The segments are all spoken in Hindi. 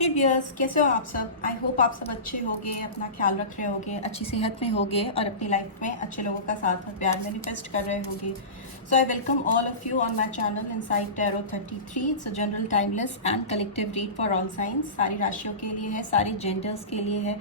हे व्यूअर्स, कैसे हो आप सब। आई होप आप सब अच्छे होंगे, अपना ख्याल रख रहे होंगे, अच्छी सेहत में होंगे और अपनी लाइफ में अच्छे लोगों का साथ और प्यार मैनिफेस्ट कर रहे होंगे। So I welcome all of you on my channel inside tarot 33। It's a general timeless and collective read for all signs. सारी राशियों के लिए है, सारे जेंडर्स के लिए है,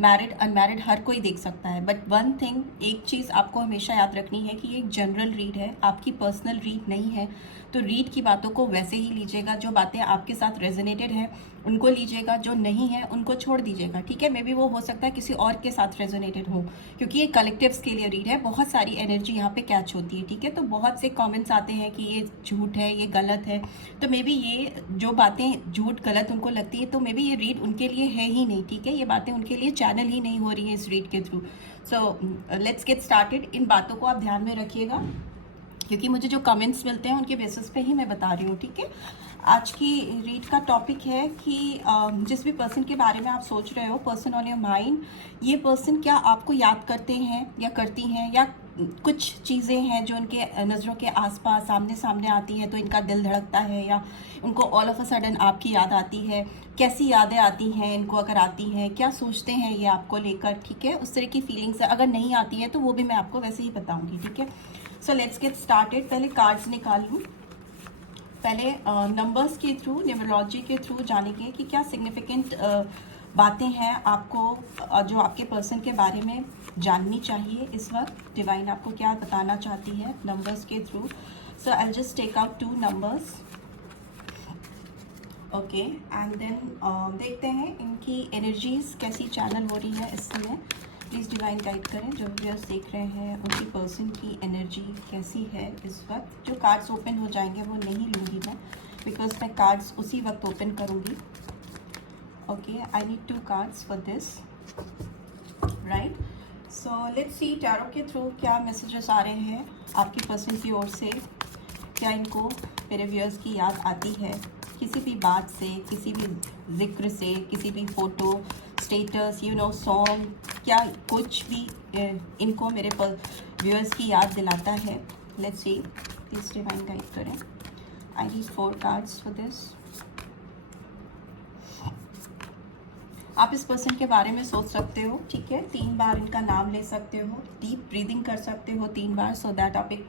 मैरिड अनमैरिड हर कोई देख सकता है। बट वन थिंग, एक चीज़ आपको हमेशा याद रखनी है कि ये एक जनरल रीड है, आपकी पर्सनल रीड नहीं है। तो रीड की बातों को वैसे ही लीजिएगा, जो बातें आपके साथ रेजोनेटेड है उनको लीजिएगा, जो नहीं है उनको छोड़ दीजिएगा। ठीक है, मे बी वो हो सकता है किसी और के साथ रेजोनेटेड हो, क्योंकि ये कलेक्टिव्स के लिए रीड है। बहुत सारी एनर्जी यहाँ पे कैच होती है। ठीक है, तो बहुत से कमेंट्स आते हैं कि ये झूठ है, ये गलत है। तो मे बी ये जो बातें झूठ गलत उनको लगती है, तो मे बी ये रीड उनके लिए है ही नहीं। ठीक है, ये बातें उनके लिए चैनल ही नहीं हो रही है इस रीड के through. So let's get started. इन बातों को आप ध्यान में रखिएगा, क्योंकि मुझे जो कमेंट्स मिलते हैं उनके बेसिस पे ही मैं बता रही हूँ। ठीक है, आज की रीड का टॉपिक है कि जिस भी पर्सन के बारे में आप सोच रहे हो, पर्सन ऑन योर माइंड, ये पर्सन क्या आपको याद करते हैं या करती हैं, या कुछ चीज़ें हैं जो उनके नज़रों के आसपास सामने सामने आती हैं तो इनका दिल धड़कता है, या उनको ऑल ऑफ अ सडन आपकी याद आती है। कैसी यादें आती हैं इनको, अगर आती हैं, क्या सोचते हैं ये आपको लेकर। ठीक है, उस तरह की फीलिंग्स है। अगर नहीं आती है तो वो भी मैं आपको वैसे ही बताऊंगी। ठीक है, सो लेट्स गेट स्टार्टेड। पहले कार्ड्स निकाल लूँ, पहले नंबर्स के थ्रू, न्यूमरोलॉजी के थ्रू जानेंगे कि क्या सिग्निफिकेंट बातें हैं आपको, जो आपके पर्सन के बारे में जाननी चाहिए इस वक्त। डिवाइन आपको क्या बताना चाहती है नंबर्स के through. So I just take out 2 numbers, okay, and then देखते हैं इनकी एनर्जीज कैसी चैनल हो रही है इस समय। प्लीज़ डिवाइन गाइड करें, जो व्यूअर्स देख रहे हैं उनकी पर्सन की एनर्जी कैसी है इस वक्त। जो कार्ड्स ओपन हो जाएंगे वो नहीं लूँगी मैं, बिकॉज मैं कार्ड्स उसी वक्त ओपन करूँगी। Okay, I need 2 cards for this, right. So let's see tarot के थ्रू क्या मैसेजेस आ रहे हैं आपकी पर्सन की ओर से। क्या इनको मेरे व्यूअर्स की याद आती है किसी भी बात से, किसी भी जिक्र से, किसी भी फोटो, स्टेटस, सॉन्ग, क्या कुछ भी इनको मेरे व्यूअर्स की याद दिलाता है। Let's see, please divine guide करें। I need 4 cards for this. आप इस पर्सन के बारे में सोच सकते हो। ठीक है, 3 बार इनका नाम ले सकते हो, डीप ब्रीदिंग कर सकते हो 3 बार, सो दैट आप एक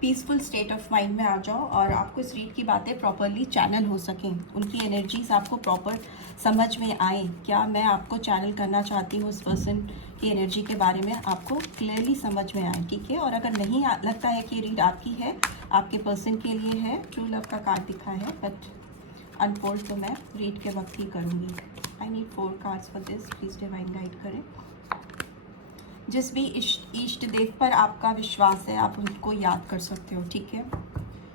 पीसफुल स्टेट ऑफ माइंड में आ जाओ और आपको इस रीड की बातें प्रॉपरली चैनल हो सकें, उनकी एनर्जीज आपको प्रॉपर समझ में आए। क्या मैं आपको चैनल करना चाहती हूँ, उस पर्सन की एनर्जी के बारे में आपको क्लियरली समझ में आए। ठीक है, और अगर नहीं लगता है कि ये रीड आपकी है, आपके पर्सन के लिए है, ट्रू लव का कार्ड दिखा है, बट अनफोल्ड तो मैं रीड के वक्त ही करूँगी। आई need 4 cards for this, please divine guide करें। जिस भी इष्ट देव पर आपका विश्वास है, आप उनको याद कर सकते हो। ठीक है,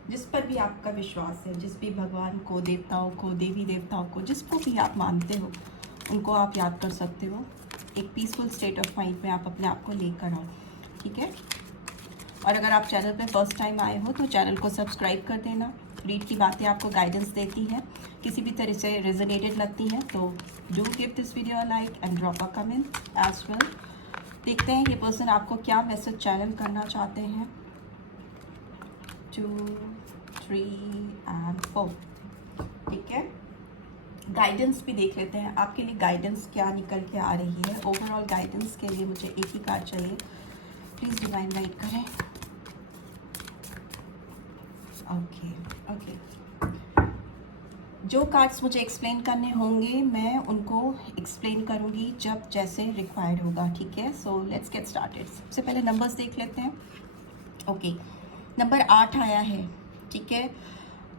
जिस पर भी आपका विश्वास है, जिस भी भगवान को, देवताओं को, देवी देवताओं को, जिसको भी आप मानते हो, उनको आप याद कर सकते हो। एक पीसफुल स्टेट ऑफ माइंड में आप अपने आप को लेकर आओ। ठीक है, और अगर आप चैनल पे फर्स्ट टाइम आए हो तो चैनल को सब्सक्राइब कर देना। रीड की बातें आपको गाइडेंस देती हैं, किसी भी तरह से रेजोनेटेड लगती हैं तो do give this video a like and drop a comment as well. देखते हैं ये पर्सन आपको क्या मैसेज चैनल करना चाहते हैं। 2, 3 एंड 4। ठीक है, गाइडेंस भी देख लेते हैं, आपके लिए गाइडेंस क्या निकल के आ रही है। ओवरऑल गाइडेंस के लिए मुझे एक ही कार्ड चाहिए, प्लीज़ डिवाइन गाइड करें। ओके ओके, जो कार्ड्स मुझे एक्सप्लेन करने होंगे मैं उनको एक्सप्लेन करूँगी जब जैसे रिक्वायर्ड होगा। ठीक है, सो लेट्स गेट स्टार्टेड। सबसे पहले नंबर्स देख लेते हैं। ओके, नंबर 8 आया है। ठीक है,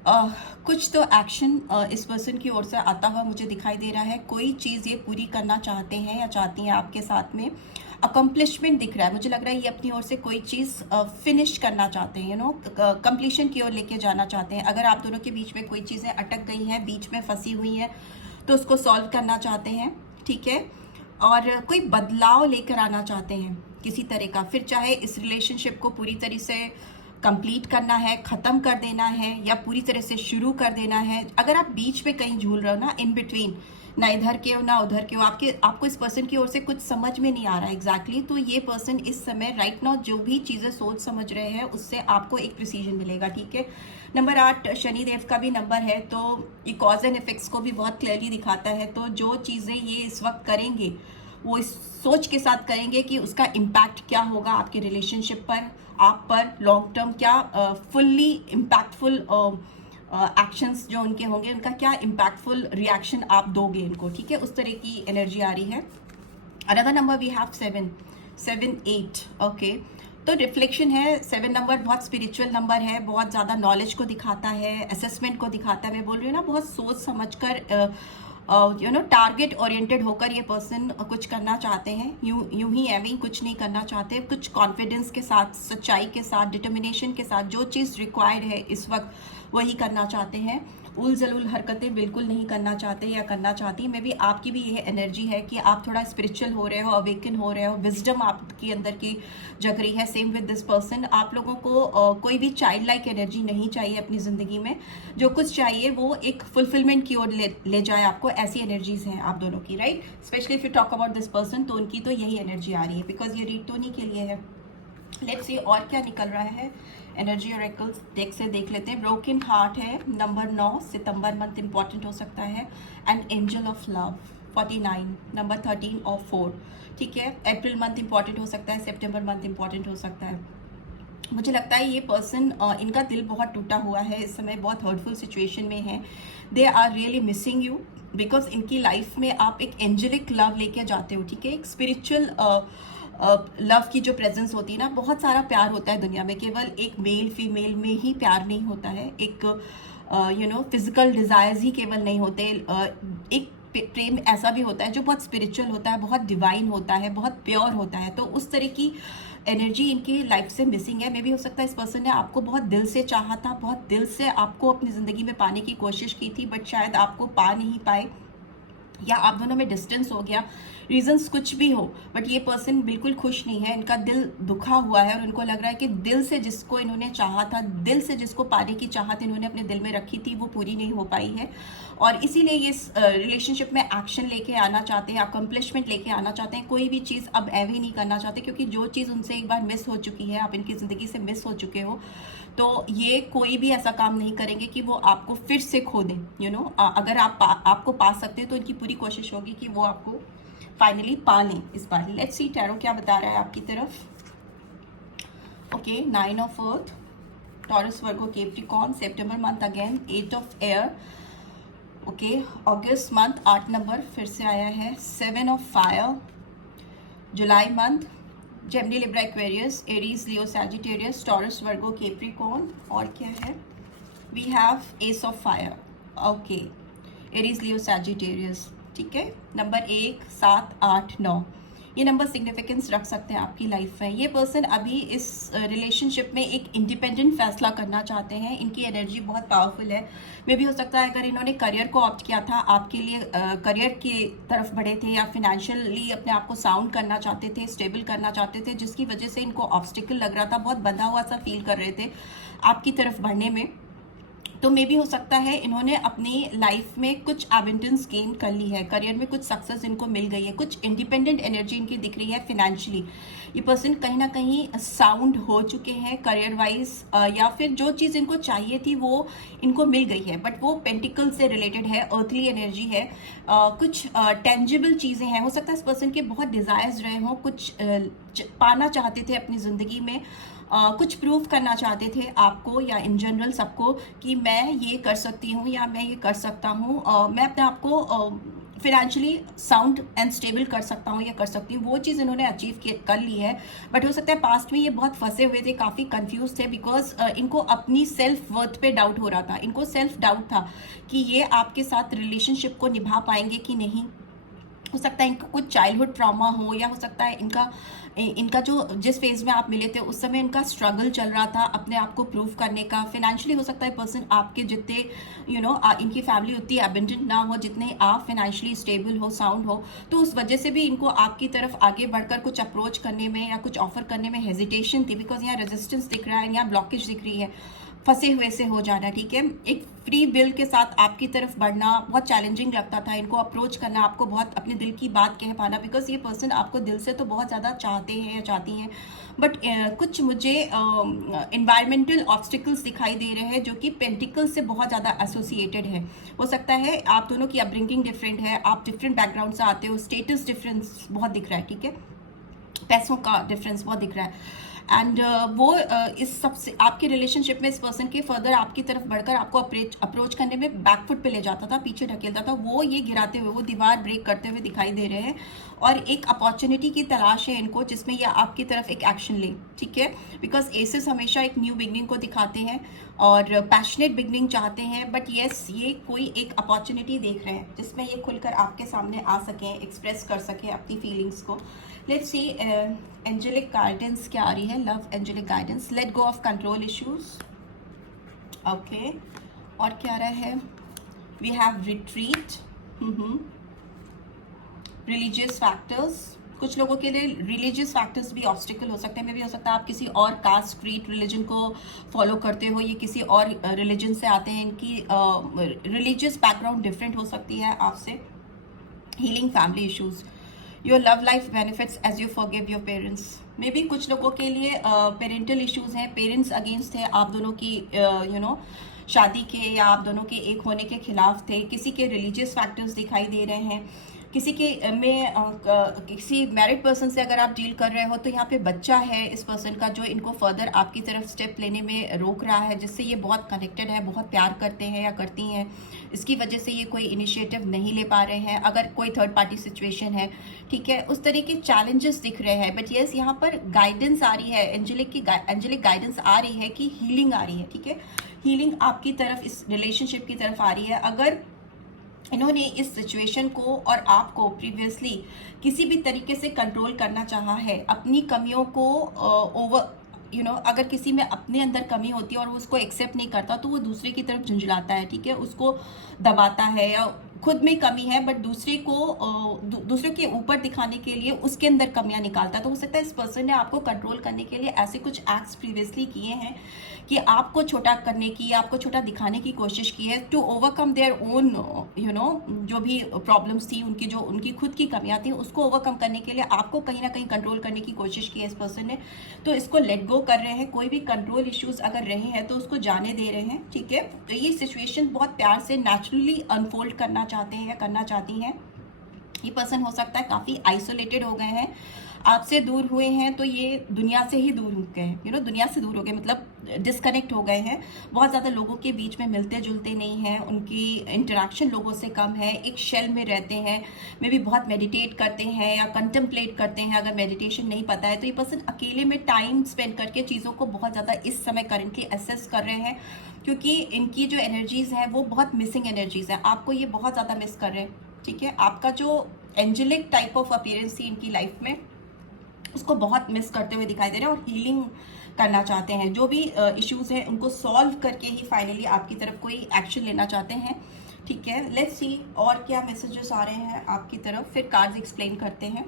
कुछ तो एक्शन इस पर्सन की ओर से आता हुआ मुझे दिखाई दे रहा है। कोई चीज़ ये पूरी करना चाहते हैं या चाहती हैं आपके साथ में। अकम्पलिशमेंट दिख रहा है, मुझे लग रहा है ये अपनी ओर से कोई चीज़ फिनिश करना चाहते हैं, कंप्लीशन की ओर लेके जाना चाहते हैं। अगर आप दोनों के बीच में कोई चीज़ें अटक गई हैं, बीच में फंसी हुई हैं, तो उसको सॉल्व करना चाहते हैं। ठीक है, और कोई बदलाव लेकर आना चाहते हैं किसी तरह का, फिर चाहे इस रिलेशनशिप को पूरी तरह से कंप्लीट करना है, ख़त्म कर देना है, या पूरी तरह से शुरू कर देना है। अगर आप बीच में कहीं झूल रहे हो ना, इन बिटवीन, ना इधर के हो ना उधर के हो, आपको इस पर्सन की ओर से कुछ समझ में नहीं आ रहा है एग्जैक्टली। तो ये पर्सन इस समय राइट नाउ जो भी चीज़ें सोच समझ रहे हैं उससे आपको एक प्रिसीजन मिलेगा, ठीक है। नंबर 8 शनिदेव का भी नंबर है, तो ये कॉज एंड इफेक्ट्स को भी बहुत क्लियरली दिखाता है। तो जो चीज़ें ये इस वक्त करेंगे वो इस सोच के साथ करेंगे कि उसका इम्पैक्ट क्या होगा आपके रिलेशनशिप पर, आप पर लॉन्ग टर्म, क्या फुल्ली इम्पैक्टफुल एक्शंस जो उनके होंगे, उनका क्या इम्पैक्टफुल रिएक्शन आप दोगे इनको, ठीक है। उस तरह की एनर्जी आ रही है। Another number we have 7 8 okay. तो रिफ्लेक्शन है। 7 नंबर बहुत स्पिरिचुअल नंबर है, बहुत ज़्यादा नॉलेज को दिखाता है, असेसमेंट को दिखाता है। मैं बोल रही हूँ ना, बहुत सोच समझकर टारगेट ओरिएंटेड होकर ये पर्सन कुछ करना चाहते हैं। यूं ही एवं कुछ नहीं करना चाहते, कुछ कॉन्फिडेंस के साथ, सच्चाई के साथ, डिटर्मिनेशन के साथ जो चीज़ रिक्वायर्ड है इस वक्त वही करना चाहते हैं। उल जलूल हरकतें बिल्कुल नहीं करना चाहते या करना चाहती। मे भी आपकी भी ये एनर्जी है कि आप थोड़ा स्पिरिचुअल हो रहे हो, अवेकन हो रहे हो, विजडम आपकी अंदर की जग रही है। सेम विद दिस पर्सन, आप लोगों को कोई भी चाइल्ड लाइक एनर्जी नहीं चाहिए अपनी ज़िंदगी में। जो कुछ चाहिए वो एक फुलफिलमेंट की ओर ले जाए आपको, ऐसी एनर्जीज हैं आप दोनों की, right. Specially if you talk about this person, तो उनकी तो यही एनर्जी आ रही है, बिकॉज ये रीड तो नहीं के लिए है। लेट्स सी और क्या निकल रहा है एनर्जी ऑरेकल्स देख लेते हैं। ब्रोकन हार्ट है, नंबर 9 सितंबर मंथ इंपॉर्टेंट हो सकता है। And angel of love 49 number 13 और 4, ठीक है। अप्रैल मंथ इंपॉर्टेंट हो सकता है, सितंबर मंथ इंपॉर्टेंट हो सकता है। मुझे लगता है ये पर्सन, इनका दिल बहुत टूटा हुआ है इस समय, बहुत हर्टफुल सिचुएशन में है। They are really missing you, because इनकी लाइफ में आप एक एंजेलिक लव लेके जाते हो, ठीक है। एक स्पिरिचुअल लव की जो प्रेजेंस होती है ना, बहुत सारा प्यार होता है दुनिया में, केवल एक मेल फीमेल में ही प्यार नहीं होता है। एक फिजिकल डिजायर्स ही केवल नहीं होते। एक प्रेम ऐसा भी होता है जो बहुत स्पिरिचुअल होता है, बहुत डिवाइन होता है, बहुत प्योर होता है। तो उस तरह की एनर्जी इनकी लाइफ से मिसिंग है। मे भी हो सकता है इस पर्सन ने आपको बहुत दिल से चाहा था, बहुत दिल से आपको अपनी ज़िंदगी में पाने की कोशिश की थी, बट शायद आपको पा नहीं पाए, या आप दोनों में डिस्टेंस हो गया, रीजंस कुछ भी हो, बट ये पर्सन बिल्कुल खुश नहीं है। इनका दिल दुखा हुआ है और उनको लग रहा है कि दिल से जिसको इन्होंने चाहा था, दिल से जिसको पाने की चाहत इन्होंने अपने दिल में रखी थी, वो पूरी नहीं हो पाई है। और इसीलिए ये इस रिलेशनशिप में एक्शन लेके आना चाहते हैं, अकम्पलिशमेंट लेके आना चाहते हैं। कोई भी चीज़ अब एवे नहीं करना चाहते, क्योंकि जो चीज़ उनसे एक बार मिस हो चुकी है, आप इनकी ज़िंदगी से मिस हो चुके हो, तो ये कोई भी ऐसा काम नहीं करेंगे कि वो आपको फिर से खो दें। अगर आपको पा सकते हैं तो इनकी पूरी कोशिश होगी कि वो आपको फाइनली पा लें इस बार। लेट्स सी टैरो क्या बता रहा है आपकी तरफ। Okay, 9 of earth, Taurus, Virgo, Capricorn, सितंबर month again 8 of air. Okay, अगस्त मंथ 8 नंबर फिर से आया है, 7 ऑफ फायर। जुलाई month Gemini, Libra, Aquarius, Aries, Leo, Sagittarius, Taurus, Virgo, Capricorn. और क्या है, we have ace of fire. Okay, Aries, Leo, Sagittarius, ठीक है। नंबर 1 7 8 9, ये नंबर सिग्निफिकेंस रख सकते हैं आपकी लाइफ में। ये पर्सन अभी इस रिलेशनशिप में एक इंडिपेंडेंट फैसला करना चाहते हैं। इनकी एनर्जी बहुत पावरफुल है। मे भी हो सकता है अगर इन्होंने करियर को ऑप्ट किया था, आपके लिए करियर की तरफ बढ़े थे, या फिनेंशियली अपने आप को साउंड करना चाहते थे, स्टेबल करना चाहते थे, जिसकी वजह से इनको ऑब्स्टिकल लग रहा था, बहुत बंधा हुआ सा फील कर रहे थे आपकी तरफ बढ़ने में, तो मे भी हो सकता है इन्होंने अपनी लाइफ में कुछ एबिडेंस गेन कर ली है, करियर में कुछ सक्सेस इनको मिल गई है, कुछ इंडिपेंडेंट एनर्जी इनकी दिख रही है फिनेंशियली। ये पर्सन कहीं ना कहीं साउंड हो चुके हैं करियर वाइज, या फिर जो चीज़ इनको चाहिए थी वो इनको मिल गई है, बट वो पेंटिकल से रिलेटेड है, अर्थली एनर्जी है। कुछ टेंजिबल चीज़ें हैं। हो सकता है इस पर्सन के बहुत डिज़ायर्स रहे हों, कुछ पाना चाहते थे अपनी ज़िंदगी में, कुछ प्रूव करना चाहते थे आपको या इन जनरल सबको कि मैं ये कर सकती हूँ या मैं ये कर सकता हूँ, मैं अपने आप को फिनेंशियली साउंड एंड स्टेबल कर सकता हूँ या कर सकती हूँ। वो चीज़ इन्होंने अचीव कर ली है, बट हो सकता है पास्ट में ये बहुत फंसे हुए थे, काफ़ी कंफ्यूज थे, बिकॉज इनको अपनी सेल्फ वर्थ पे डाउट हो रहा था। इनको सेल्फ डाउट था कि ये आपके साथ रिलेशनशिप को निभा पाएंगे कि नहीं। हो सकता है इनको कुछ चाइल्डहुड ट्रॉमा हो, या हो सकता है इनका जो जिस फेज में आप मिले थे उस समय इनका स्ट्रगल चल रहा था अपने आप को प्रूव करने का। फिनेंशियली हो सकता है पर्सन आपके जितने इनकी फैमिली उतनी एबेंडेंट ना हो जितने आप फिनेंशियली स्टेबल हो, साउंड हो, तो उस वजह से भी इनको आपकी तरफ आगे बढ़कर कुछ अप्रोच करने में या कुछ ऑफर करने में हेजिटेशन थी, बिकॉज यहाँ रेजिस्टेंस दिख रहा है, यहाँ ब्लॉकेज दिख रही है। फंसे हुए से हो जाना, ठीक है। एक फ्री विल के साथ आपकी तरफ बढ़ना बहुत चैलेंजिंग लगता था, इनको अप्रोच करना, आपको बहुत अपने दिल की बात कह पाना, बिकॉज ये पर्सन आपको दिल से तो बहुत ज़्यादा चाहते हैं या चाहती हैं, बट कुछ मुझे इन्वायरमेंटल ऑब्स्टिकल्स दिखाई दे रहे हैं जो कि पेंटिकल से बहुत ज़्यादा एसोसिएटेड है। हो सकता है आप दोनों की अपब्रिंगिंग डिफरेंट है, आप डिफरेंट बैकग्राउंड से आते हो, स्टेटस डिफरेंस बहुत दिख रहा है, ठीक है, पैसों का डिफरेंस बहुत दिख रहा है। एंड वो इस सबसे आपके रिलेशनशिप में इस पर्सन के फर्दर आपकी तरफ बढ़कर आपको अप्रोच करने में बैकफुट पे ले जाता था, पीछे ढकेलता था, वो ये गिराते हुए, वो दीवार ब्रेक करते हुए दिखाई दे रहे हैं, और एक अपॉर्चुनिटी की तलाश है इनको जिसमें ये आपकी तरफ एक एक्शन ले, ठीक है। बिकॉज एसेस हमेशा एक न्यू बिगनिंग को दिखाते हैं और पैशनेट बिगनिंग चाहते हैं, बट येस ये कोई एक अपॉर्चुनिटी देख रहे हैं जिसमें ये खुलकर आपके सामने आ सकें, एक्सप्रेस कर सकें अपनी फीलिंग्स को। लेट्स सी एंजेलिक गाइडेंस क्या आ रही है, love angelic guidance, let go of control issues, okay. और क्या रहा है, we have retreat, religious factors, कुछ लोगों के लिए रिलीजियस फैक्टर्स भी ऑब्स्टिकल हो सकते हैं, मे भी हो सकता है आप किसी और कास्ट क्रीड रिलीजन को फॉलो करते हो, ये किसी और रिलीजन से आते हैं, इनकी रिलीजियस बैकग्राउंड डिफरेंट हो सकती है आपसे। Healing family issues, your love life benefits as you forgive your parents, maybe कुछ लोगों के लिए पेरेंटल इश्यूज हैं, पेरेंट्स अगेंस्ट है आप दोनों की शादी के, या आप दोनों के एक होने के खिलाफ थे, किसी के रिलीजियस फैक्टर्स दिखाई दे रहे हैं, किसी के में किसी मैरिड पर्सन से अगर आप डील कर रहे हो तो यहाँ पे बच्चा है इस पर्सन का जो इनको फर्दर आपकी तरफ स्टेप लेने में रोक रहा है, जिससे ये बहुत कनेक्टेड है, बहुत प्यार करते हैं या करती हैं, इसकी वजह से ये कोई इनिशिएटिव नहीं ले पा रहे हैं, अगर कोई थर्ड पार्टी सिचुएशन है, ठीक है, उस तरह के चैलेंजेस दिख रहे हैं। बट येस यहाँ पर गाइडेंस आ रही है, एंजेलिक गाइडेंस आ रही है कि हीलिंग आ रही है, ठीक है, हीलिंग आपकी तरफ, इस रिलेशनशिप की तरफ आ रही है। अगर इन्होंने इस सिचुएशन को और आपको प्रीवियसली किसी भी तरीके से कंट्रोल करना चाहा है, अपनी कमियों को अगर किसी में अपने अंदर कमी होती है और वो उसको एक्सेप्ट नहीं करता तो वो दूसरे की तरफ झुंझलाता है, ठीक है, उसको दबाता है, या खुद में कमी है बट दूसरे के ऊपर दिखाने के लिए उसके अंदर कमियां निकालता है। तो हो सकता है इस पर्सन ने आपको कंट्रोल करने के लिए ऐसे कुछ एक्ट्स प्रीवियसली किए हैं कि आपको छोटा करने की, आपको छोटा दिखाने की कोशिश की है, टू ओवरकम देयर ओन जो भी प्रॉब्लम्स थी, उनकी खुद की कमियां थी, उसको ओवरकम करने के लिए आपको कहीं ना कहीं कंट्रोल करने की कोशिश की है इस पर्सन ने। तो इसको लेट गो कर रहे हैं, कोई भी कंट्रोल इश्यूज अगर रहे हैं तो उसको जाने दे रहे हैं, ठीक है। तो ये सिचुएशन बहुत प्यार से नेचुरली अनफोल्ड करना चाहते हैं या करना चाहती हैं। ये पर्सन हो सकता है काफ़ी आइसोलेटेड हो गए हैं, आपसे दूर हुए हैं, तो ये दुनिया से ही दूर हो गए हैं, दुनिया से दूर हो गए, मतलब डिस्कनेक्ट हो गए हैं, बहुत ज़्यादा लोगों के बीच में मिलते जुलते नहीं हैं, उनकी इंटरेक्शन लोगों से कम है, एक शेल में रहते हैं, मे भी बहुत मेडिटेट करते हैं या कंटेम्पलेट करते हैं, अगर मेडिटेशन नहीं पता है तो ये पर्सन अकेले में टाइम स्पेंड करके चीज़ों को बहुत ज़्यादा इस समय करेंटली असेस कर रहे हैं, क्योंकि इनकी जो एनर्जीज़ हैं वो बहुत मिसिंग एनर्जीज़ हैं, आपको ये बहुत ज़्यादा मिस कर रहे हैं, ठीक है। आपका जो एंजेलिक टाइप ऑफ अपीयरेंस थी इनकी लाइफ में उसको बहुत मिस करते हुए दिखाई दे रहे हैं, और हीलिंग करना चाहते हैं, जो भी इश्यूज हैं उनको सॉल्व करके ही फाइनली आपकी तरफ कोई एक्शन लेना चाहते हैं, ठीक है। लेट्स सी और क्या मैसेजेस आ रहे हैं आपकी तरफ, फिर कार्ड्स एक्सप्लेन करते हैं।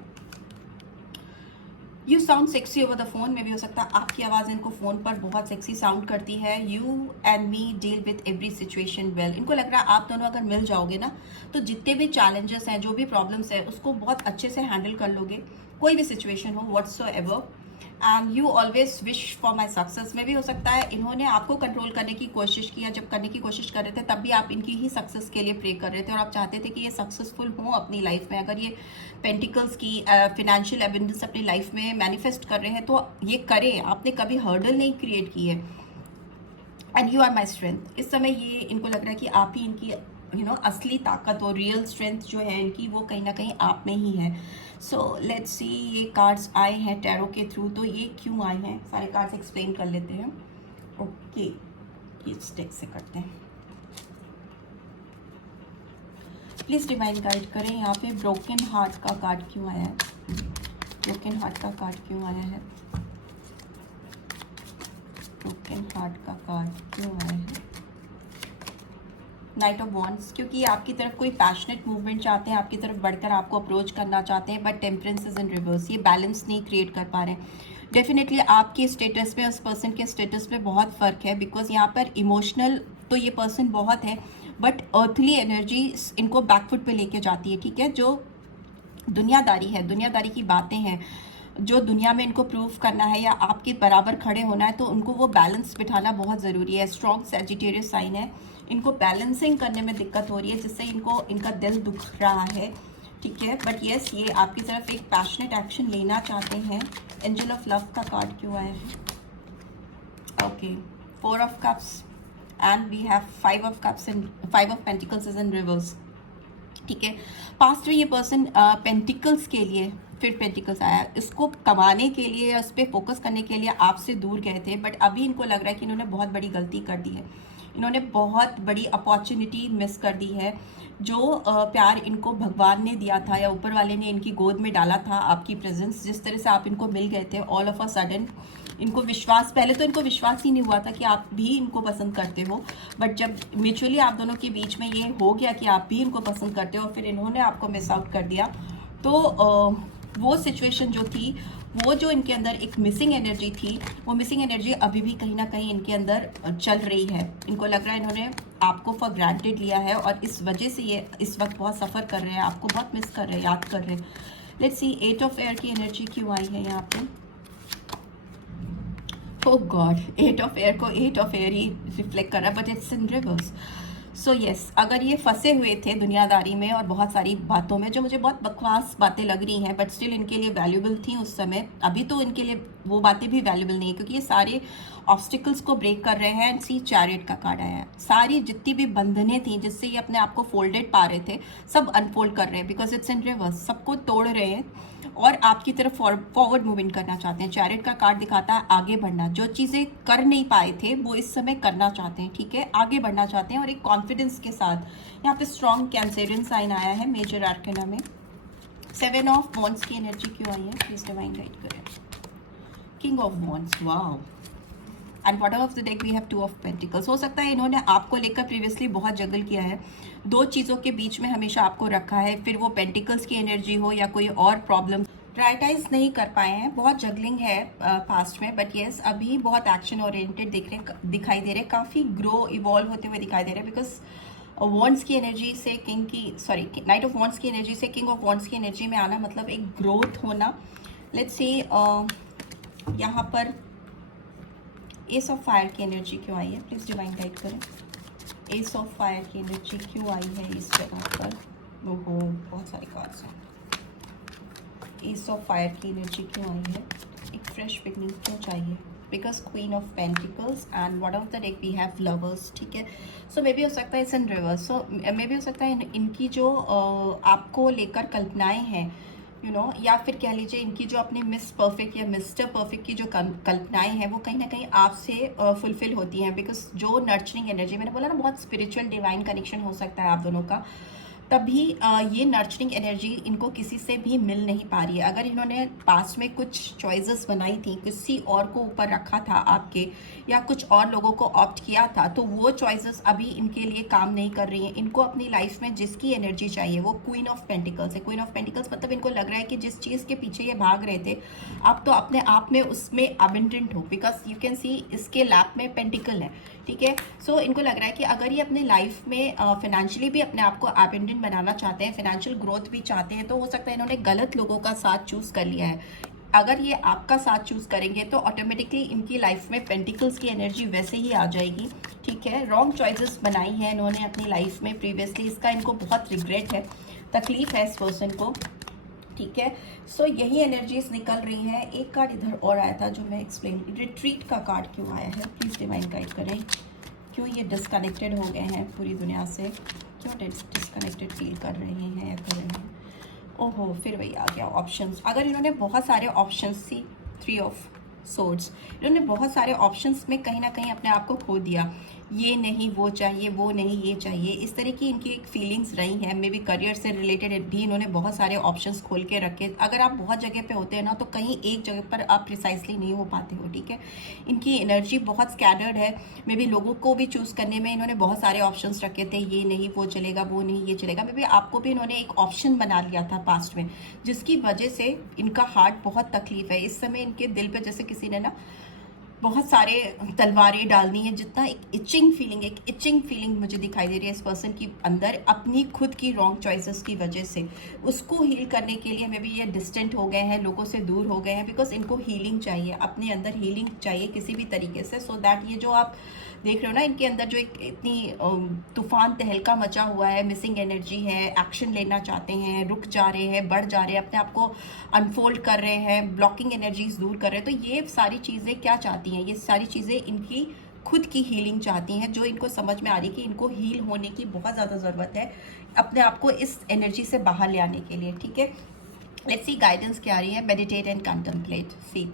You sound sexy over the phone, में भी हो सकता है आपकी आवाज़ इनको फ़ोन पर बहुत सेक्सी साउंड करती है। You and me deal with every situation well, इनको लग रहा है आप दोनों अगर मिल जाओगे ना तो जितने भी चैलेंजेस हैं, जो भी प्रॉब्लम्स है, उसको बहुत अच्छे से हैंडल कर लोगे, कोई भी सिचुएशन हो whatsoever. And you always wish for my success, में भी हो सकता है इन्होंने आपको कंट्रोल करने की कोशिश किया, जब करने की कोशिश कर रहे थे तब भी आप इनकी ही सक्सेस के लिए प्रे कर रहे थे, और आप चाहते थे कि ये सक्सेसफुल हों अपनी लाइफ में। अगर ये पेंटिकल्स की फिनेंशियल एबिंडेंस अपनी लाइफ में मैनिफेस्ट कर रहे हैं तो ये करें, आपने कभी हर्डल नहीं क्रिएट की है। And you are my strength, इस समय ये इनको लग रहा है कि आप ही इनकी असली ताकत और रियल स्ट्रेंथ जो है इनकी, वो कहीं ना कहीं आप में ही है। सो लेट्स सी, ये कार्ड्स आए हैं टैरो के थ्रू, तो ये क्यों आए हैं, सारे कार्ड्स एक्सप्लेन कर लेते हैं। ओके, इस डेक से करते हैं। प्लीज़ डिवाइन गाइड करें, यहाँ पे ब्रोकन हार्ट का कार्ड क्यों आया है, ब्रोकन हार्ट का कार्ड क्यों आया है, ब्रोकन हार्ट का कार्ड क्यों आया है। नाइट ऑफ वॉन्ड्स, क्योंकि आपकी तरफ कोई पैशनेट मूवमेंट चाहते हैं, आपकी तरफ बढ़कर आपको अप्रोच करना चाहते हैं, but temperance is in reverse, ये बैलेंस नहीं क्रिएट कर पा रहे हैं। डेफिनेटली आपके स्टेटस में उस पर्सन के स्टेटस में बहुत फ़र्क है, बिकॉज यहाँ पर इमोशनल तो ये पर्सन बहुत है, बट अर्थली एनर्जी इनको बैकफुट पे लेके जाती है, ठीक है। जो दुनियादारी है, दुनियादारी की बातें हैं, जो दुनिया में इनको प्रूव करना है या आपके बराबर खड़े होना है, तो उनको वो बैलेंस बिठाना बहुत ज़रूरी है। स्ट्रॉन्ग सैजिटेरियस साइन है, इनको बैलेंसिंग करने में दिक्कत हो रही है, जिससे इनको इनका दिल दुख रहा है, ठीक है। बट येस, ये आपकी तरफ एक पैशनेट एक्शन लेना चाहते हैं। एंजल ऑफ लव का कार्ड क्यों आया है? Okay, 4 of cups and we have 5 of cups and 5 of pentacles is in reverse, ठीक है। पास्ट में ये पर्सन पेंटिकल्स के लिए, फिर पेंटिकल्स आया, इसको कमाने के लिए या उस पर फोकस करने के लिए आपसे दूर गए थे, बट अभी इनको लग रहा है कि इन्होंने बहुत बड़ी गलती कर दी है, इन्होंने बहुत बड़ी अपॉर्चुनिटी मिस कर दी है। जो प्यार इनको भगवान ने दिया था या ऊपर वाले ने इनकी गोद में डाला था, आपकी प्रेजेंस जिस तरह से आप इनको मिल गए थे, ऑल ऑफ अ सडन इनको विश्वास, पहले तो इनको विश्वास ही नहीं हुआ था कि आप भी इनको पसंद करते हो, बट जब म्यूचुअली आप दोनों के बीच में ये हो गया कि आप भी इनको पसंद करते हो, फिर इन्होंने आपको मिस आउट कर दिया, तो वो सिचुएशन जो थी, वो जो इनके अंदर एक मिसिंग एनर्जी थी, वो मिसिंग एनर्जी अभी भी कहीं ना कहीं इनके अंदर चल रही है। इनको लग रहा है इन्होंने आपको फॉर ग्रांटेड लिया है और इस वजह से ये इस वक्त बहुत सफ़र कर रहे हैं, आपको बहुत मिस कर रहे हैं, याद कर रहे हैं। लेट्स सी 8 ऑफ एयर की एनर्जी क्यों आई है यहाँ पे? ओह गॉड, 8 ऑफ एयर को 8 ऑफ एयर ही रिफ्लेक्ट कर रहा है, but it's in reverse. So yes, अगर ये फंसे हुए थे दुनियादारी में और बहुत सारी बातों में जो मुझे बहुत बकवास बातें लग रही हैं, बट स्टिल इनके लिए वैल्यूबल थी उस समय, अभी तो इनके लिए वो बातें भी वैल्यूबल नहीं है, क्योंकि ये सारे ऑब्स्टिकल्स को ब्रेक कर रहे हैं। एंड सी चैरियट का कार्ड आया है, सारी जितनी भी बंधनें थी जिससे ये अपने आप को फोल्डेड पा रहे थे, सब अनफोल्ड कर रहे हैं, बिकॉज इट्स इन रिवर्स, सबको तोड़ रहे हैं और आपकी तरफ फॉरवर्ड मूवमेंट करना चाहते हैं। चैरियट का कार्ड दिखाता है आगे बढ़ना, जो चीज़ें कर नहीं पाए थे वो इस समय करना चाहते हैं, ठीक है, आगे बढ़ना चाहते हैं और एक कॉन्फिडेंस के साथ। यहाँ पे स्ट्रॉन्ग कैंसेरियन साइन आया है मेजर आर्कना में। 7 ऑफ वॉन्ड्स की एनर्जी क्यों आई है? प्लीज डिवाइन गाइड करें। King of wands, wow, and bottom of the deck we have 2 of pentacles. हो सकता है इन्होंने आपको लेकर प्रीवियसली बहुत जगल किया है, दो चीज़ों के बीच में हमेशा आपको रखा है, फिर वो पेंटिकल्स की एनर्जी हो या कोई और प्रॉब्लम, प्रायोरिटाइज नहीं कर पाए हैं, बहुत जगलिंग है पास्ट में, बट येस अभी बहुत एक्शन ओरिएंटेड दिखाई दे रहे, काफ़ी ग्रो इवॉल्व होते हुए दिखाई दे रहे हैं, बिकॉज वॉन्ड्स की एनर्जी से किंग की, सॉरी, नाइट ऑफ वॉन्ड्स की एनर्जी से किंग ऑफ वॉन्ड्स की एनर्जी में आना मतलब एक ग्रोथ होना। लेट्स सी यहाँ पर एस ऑफ फायर की एनर्जी क्यों आई है? प्लीज डिवाइन गाइड करें। एस ऑफ फायर की एनर्जी क्यों आई है इस जगह पर? ओहो, बहुत सारे कार्ड्स हैं। एस ऑफ फायर की एनर्जी क्यों आई है? एक फ्रेश बिगनिंग क्यों चाहिए? Because queen of pentacles and what of the deck we have lovers, ठीक है। सो मे बी हो सकता है it's in reverse, so maybe हो सकता है इनकी जो आपको लेकर कल्पनाएं हैं, यू नो, या फिर कह लीजिए इनकी जो अपने मिस परफेक्ट या मिस्टर परफेक्ट की जो कल्पनाएं हैं, वो कहीं ना कहीं आपसे फुलफिल होती हैं, बिकॉज जो नर्चरिंग एनर्जी, मैंने बोला ना, बहुत स्पिरिचुअल डिवाइन कनेक्शन हो सकता है आप दोनों का, तभी ये नर्चरिंग एनर्जी इनको किसी से भी मिल नहीं पा रही है। अगर इन्होंने पास्ट में कुछ चॉइसेस बनाई थी, किसी और को ऊपर रखा था आपके, या कुछ और लोगों को ऑप्ट किया था, तो वो चॉइसेस अभी इनके लिए काम नहीं कर रही हैं। इनको अपनी लाइफ में जिसकी एनर्जी चाहिए वो क्वीन ऑफ पेंटिकल्स है। क्वीन ऑफ पेंटिकल्स मतलब इनको लग रहा है कि जिस चीज़ के पीछे ये भाग रहे थे, आप तो अपने आप में उसमें अबेंडेंट हो, बिकॉज यू कैन सी इसके लैप में पेंटिकल है, ठीक है। सो इनको लग रहा है कि अगर ये अपने लाइफ में फाइनेंशियली भी अपने आप को अबेंडेंट बनाना चाहते हैं, फाइनेंशियल ग्रोथ भी चाहते हैं, तो हो सकता है इन्होंने गलत लोगों का साथ चूज कर लिया है। अगर ये आपका साथ चूज करेंगे तो ऑटोमेटिकली इनकी लाइफ में पेंटिकल्स की एनर्जी वैसे ही आ जाएगी, ठीक है। रॉन्ग चॉइसेस बनाई हैं इन्होंने अपनी लाइफ में प्रीवियसली, इसका इनको बहुत रिग्रेट है, तकलीफ है इस पर्सन को, ठीक है। सो यही एनर्जीज निकल रही हैं। एक कार्ड इधर और आया था जो मैं एक्सप्लेन, रिट्रीट का कार्ड क्यों आया है? प्लीज डिवाइन गाइड करें। क्यों ये डिस्कनेक्टेड हो गए हैं पूरी दुनिया से? क्यों डिस्कनेक्टेड फील कर रहे हैं या कर रहे हैं? ओहो, फिर वही आ गया ऑप्शंस। अगर इन्होंने बहुत सारे ऑप्शंस सी 3 ऑफ सोर्ड्स, इन्होंने बहुत सारे ऑप्शंस में कहीं ना कहीं अपने आप को खो दिया। ये नहीं वो चाहिए, वो नहीं ये चाहिए, इस तरह की इनकी एक फीलिंग्स रही हैं। मे बी करियर से रिलेटेड भी इन्होंने बहुत सारे ऑप्शंस खोल के रखे। अगर आप बहुत जगह पे होते हैं ना, तो कहीं एक जगह पर आप प्रिसाइसली नहीं हो पाते हो, ठीक है। इनकी एनर्जी बहुत स्कैटर्ड है। मे बी लोगों को भी चूज़ करने में इन्होंने बहुत सारे ऑप्शंस रखे थे, ये नहीं वो चलेगा, वो नहीं ये चलेगा। मे बी आपको भी इन्होंने एक ऑप्शन बना लिया था पास्ट में, जिसकी वजह से इनका हार्ट बहुत तकलीफ है इस समय। इनके दिल पे जैसे किसी ने ना बहुत सारे तलवारें डालनी है, जितना एक इचिंग फीलिंग मुझे दिखाई दे रही है इस पर्सन की अंदर, अपनी खुद की रॉन्ग चॉइसेस की वजह से। उसको हील करने के लिए मे बी ये डिस्टेंट हो गए हैं, लोगों से दूर हो गए हैं, बिकॉज इनको हीलिंग चाहिए, अपने अंदर हीलिंग चाहिए किसी भी तरीके से, सो दैट ये जो आप देख रहे हो ना, इनके अंदर जो एक इतनी तूफान तहलका मचा हुआ है, मिसिंग एनर्जी है, एक्शन लेना चाहते हैं, रुक जा रहे हैं, बढ़ जा रहे हैं, अपने आप को अनफोल्ड कर रहे हैं, ब्लॉकिंग एनर्जीज दूर कर रहे हैं। तो ये सारी चीज़ें क्या चाहती हैं? ये सारी चीज़ें इनकी खुद की हीलिंग चाहती हैं, जो इनको समझ में आ रही है कि इनको हील होने की बहुत ज़्यादा ज़रूरत है, अपने आप को इस एनर्जी से बाहर ले आने के लिए, ठीक है। लेट्स सी गाइडेंस क्या आ रही है। Meditate and contemplate. See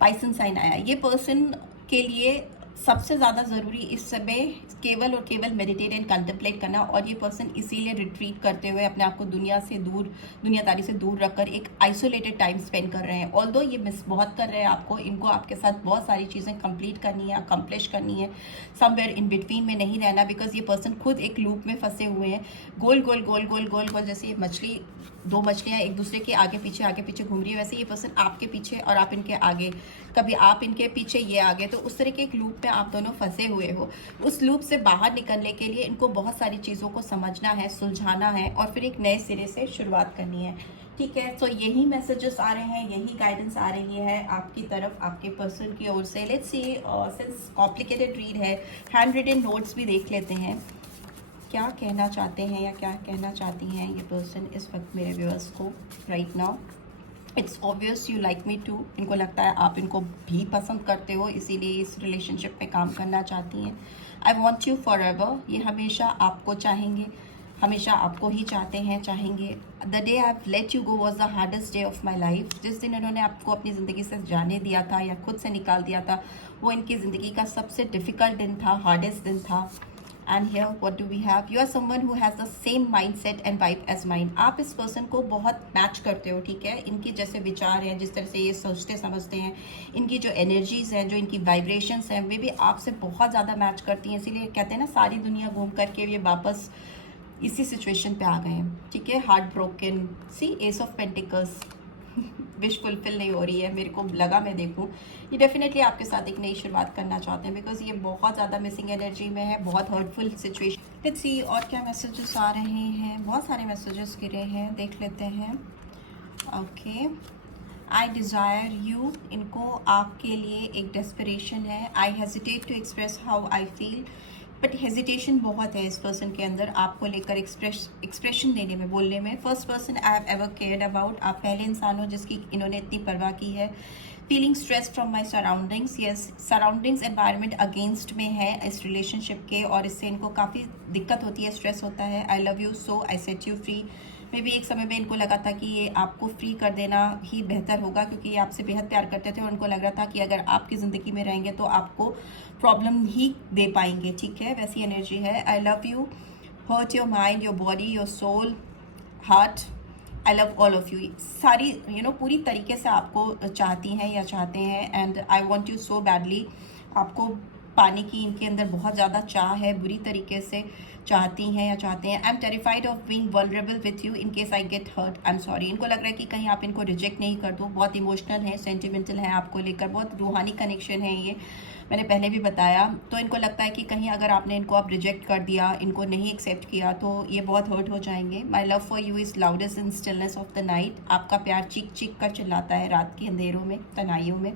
Pisces sign आया। ये पर्सन के लिए सबसे ज़्यादा ज़रूरी इस समय केवल और केवल मेडिटेट एंड कंटेम्पलेट करना, और ये पर्सन इसीलिए रिट्रीट करते हुए अपने आप को दुनिया से दूर, दुनियादारी से दूर रखकर एक आइसोलेटेड टाइम स्पेंड कर रहे हैं। ऑल्दो ये मिस बहुत कर रहे हैं आपको, इनको आपके साथ बहुत सारी चीज़ें कंप्लीट करनी है, अकम्प्लिश करनी है, समवेयर इन बिटवीन में नहीं रहना, बिकॉज ये पर्सन खुद एक लूप में फंसे हुए हैं। गोल गोल गोल गोल गोल गोल, जैसे ये मछली, दो मछलियाँ एक दूसरे के आगे पीछे घूम रही है, वैसे ये पर्सन आपके पीछे और आप इनके आगे, कभी आप इनके पीछे ये आगे, तो उस तरह के एक लूप में आप दोनों फंसे हुए हो। उस लूप से बाहर निकलने के लिए इनको बहुत सारी चीज़ों को समझना है, सुलझाना है, और फिर एक नए सिरे से शुरुआत करनी है, ठीक है। तो यही मैसेजेस आ रहे हैं, यही गाइडेंस आ रही है आपकी तरफ, आपके पर्सन की ओर से। Let's see, since complicated read है, हैंड रिटन नोट्स भी देख लेते हैं, क्या कहना चाहते हैं या क्या कहना चाहती हैं ये पर्सन इस वक्त मेरे व्यूअर्स को right now. It's obvious you like me too. इनको लगता है आप इनको भी पसंद करते हो, इसीलिए इस रिलेशनशिप में काम करना चाहती हैं। I want you for ever. ये हमेशा आपको चाहेंगे, हमेशा आपको ही चाहते हैं, चाहेंगे। The day I have let you go was the hardest day of my life. जिस दिन इन्होंने आपको अपनी ज़िंदगी से जाने दिया था या खुद से निकाल दिया था, वो इनकी ज़िंदगी का सबसे डिफ़िकल्ट दिन था, हार्डेस्ट दिन था। And here what do we have, you are someone who has the same mindset and vibe as mind. आप इस पर्सन को बहुत मैच करते हो, ठीक है। इनके जैसे विचार हैं, जिस तरह से ये सोचते समझते हैं, इनकी जो एनर्जीज हैं, जो इनकी वाइब्रेशंस हैं, वे भी आपसे बहुत ज़्यादा मैच करती हैं। इसीलिए कहते हैं ना, सारी दुनिया घूम करके ये वापस इसी सिचुएशन पे आ गए हैं, ठीक है। Heart broken. See ace of pentacles, wish fulfil नहीं हो रही है, मेरे को लगा मैं देखूं। ये डेफिनेटली आपके साथ एक नई शुरुआत करना चाहते हैं, बिकॉज ये बहुत ज़्यादा मिसिंग एनर्जी में है, बहुत हर्टफुल सिचुएशन। लेट्स सी और क्या मैसेजेस आ रहे हैं। बहुत सारे मैसेजेस गिरे हैं, देख लेते हैं। Okay, I desire you. इनको आपके लिए एक डेस्परेशन है। I hesitate to express how I feel. But hesitation बहुत है इस पर्सन के अंदर आपको लेकर एक्सप्रेशन देने में, बोलने में। First person I have ever cared about. आप पहले इंसान हो जिसकी इन्होंने इतनी परवाह की है। Feeling stress from my surroundings. Yes, surroundings environment against में है इस रिलेशनशिप के, और इससे इनको काफ़ी दिक्कत होती है, स्ट्रेस होता है। I love you so I set you free. May be एक समय में इनको लगा था कि ये आपको फ्री कर देना ही बेहतर होगा, क्योंकि ये आपसे बेहद प्यार करते थे, और उनको लग रहा था कि अगर आपकी ज़िंदगी में रहेंगे तो आपको प्रॉब्लम ही दे पाएंगे, ठीक है। वैसी एनर्जी है। I love you, hurt your mind, your body, your soul, heart. I love all of you. सारी पूरी तरीके से आपको चाहती हैं या चाहते हैं। And I want you so badly. आपको पाने की इनके अंदर बहुत ज़्यादा चाह है, बुरी तरीके से चाहती हैं या चाहते हैं। I am terrified of being vulnerable with you in case I get hurt. I am sorry. इनको लग रहा है कि कहीं आप इनको रिजेक्ट नहीं कर दो। बहुत इमोशनल है, सेंटिमेंटल है आपको लेकर, बहुत रूहानी कनेक्शन है ये, मैंने पहले भी बताया। तो इनको लगता है कि कहीं अगर आपने इनको आप रिजेक्ट कर दिया, इनको नहीं एक्सेप्ट किया, तो ये बहुत हर्ट हो जाएंगे। My love for you is loudest in stillness of the night. आपका प्यार चीख चीख कर चिल्लाता है रात के अंधेरों में, तनाइयों में।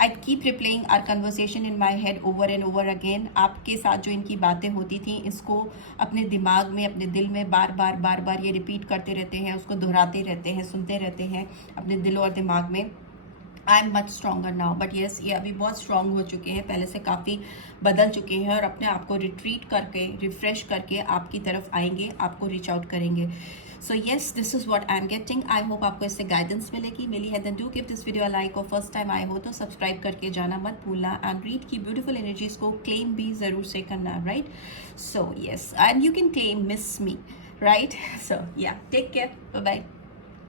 I keep replaying our conversation in my head over and over again. आपके साथ जो इनकी बातें होती थी, इसको अपने दिमाग में, अपने दिल में बार बार ये रिपीट करते रहते हैं, उसको दोहराते रहते हैं, सुनते रहते हैं अपने दिल और दिमाग में। I am much stronger now. But yes, ये अभी बहुत स्ट्रॉन्ग हो चुके हैं, पहले से काफ़ी बदल चुके हैं, और अपने आप को रिट्रीट करके, रिफ्रेश करके आपकी तरफ आएंगे, आपको रीच आउट करेंगे। So yes, this is what I am getting. I hope आपको इससे गाइडेंस मिली है। Then do give this video like, और फर्स्ट टाइम आए हो तो सब्सक्राइब करके जाना मत भूलना। एंड रीड की ब्यूटीफुल एनर्जीज को क्लेम भी ज़रूर से करना, right? So yes, and you can claim miss me, right? So yeah, take care, bye bye.